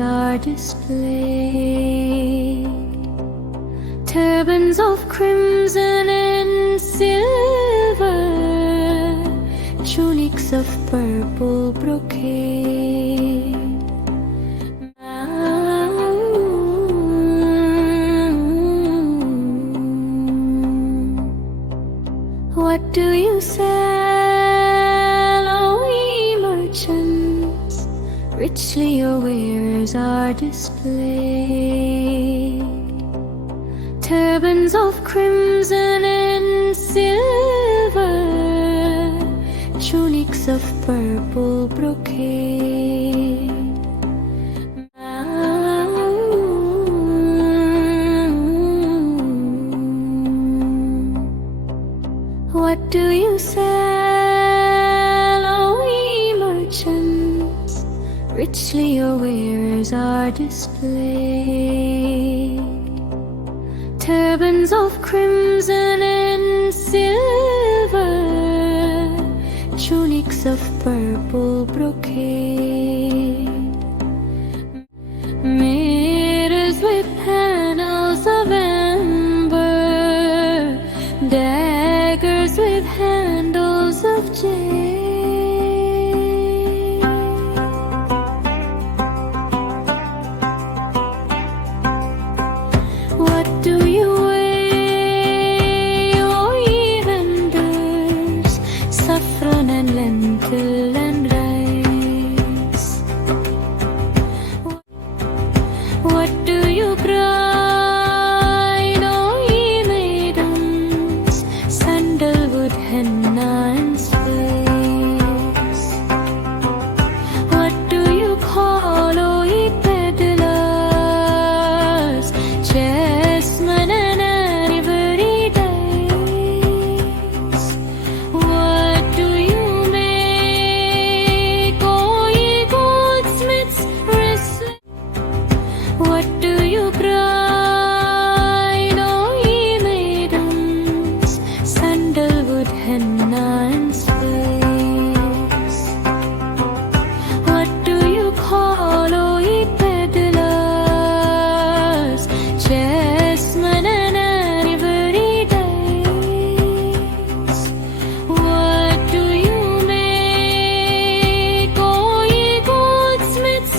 wares are displayed. Turbans of crimson and silver, tunics of purple brocade. What do you sell, O ye merchants? Richly your wares are displayed. Turbans of crimson and silver, tunics of purple brocade. What do you sell, O ye merchants? Richly your wares are displayed. Turbans of crimson and silver, tunics of purple brocade. Mirrors with panels of amber, daggers with handles of jade. What do you weigh, O ye vendors? Saffron and lentil and rice. What do you bride, O ye maidens? Sandalwood, henna and spice. What do you call, O ye peddlers? Chessmen and ivory dice. What do you make, O ye goldsmiths? What do you bride, O ye maidens? Sandalwood, henna and spice. What do you call, O ye peddlers? Chessmen and ivory dice. What do you make, O ye goldsmiths?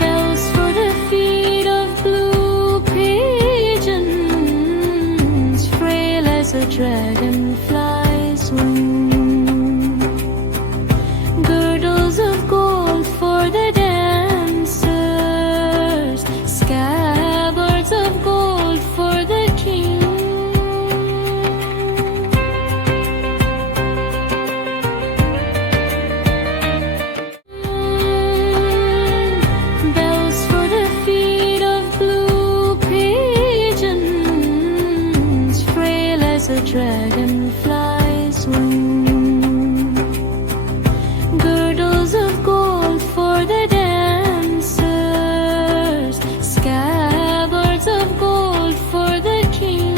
Bells for the feet of blue pigeons, frail as a dragonfly's wing. Girdles of gold for the dancers, scabbards of gold for the king. Bells for the feet of blue pigeons, frail as a dragonfly's wing. Girdles of gold for the dancers, scabbards of gold for the king.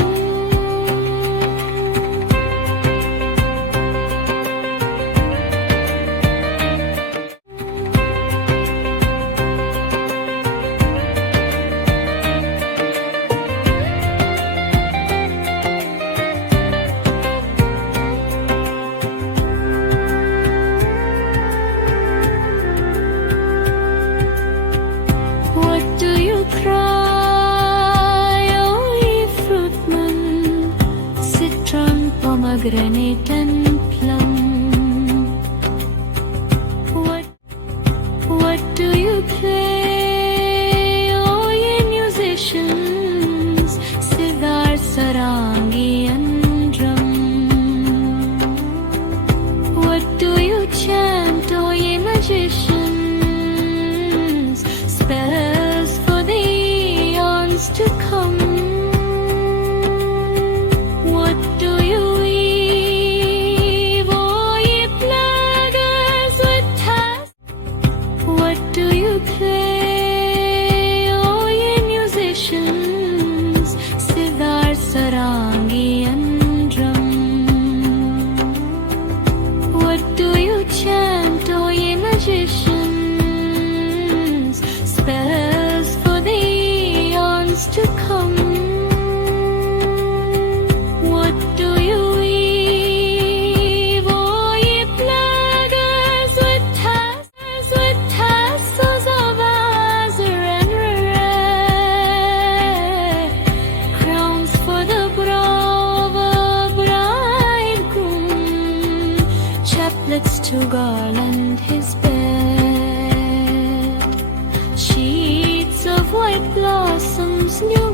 What do you cry, O ye fruitmen? Citron, pomegranate and plum. What do you play, O ye musicians? Sitar, sarangi and drum. What do you chant, O ye magicians? Spells for the eons to come. What do you eat, new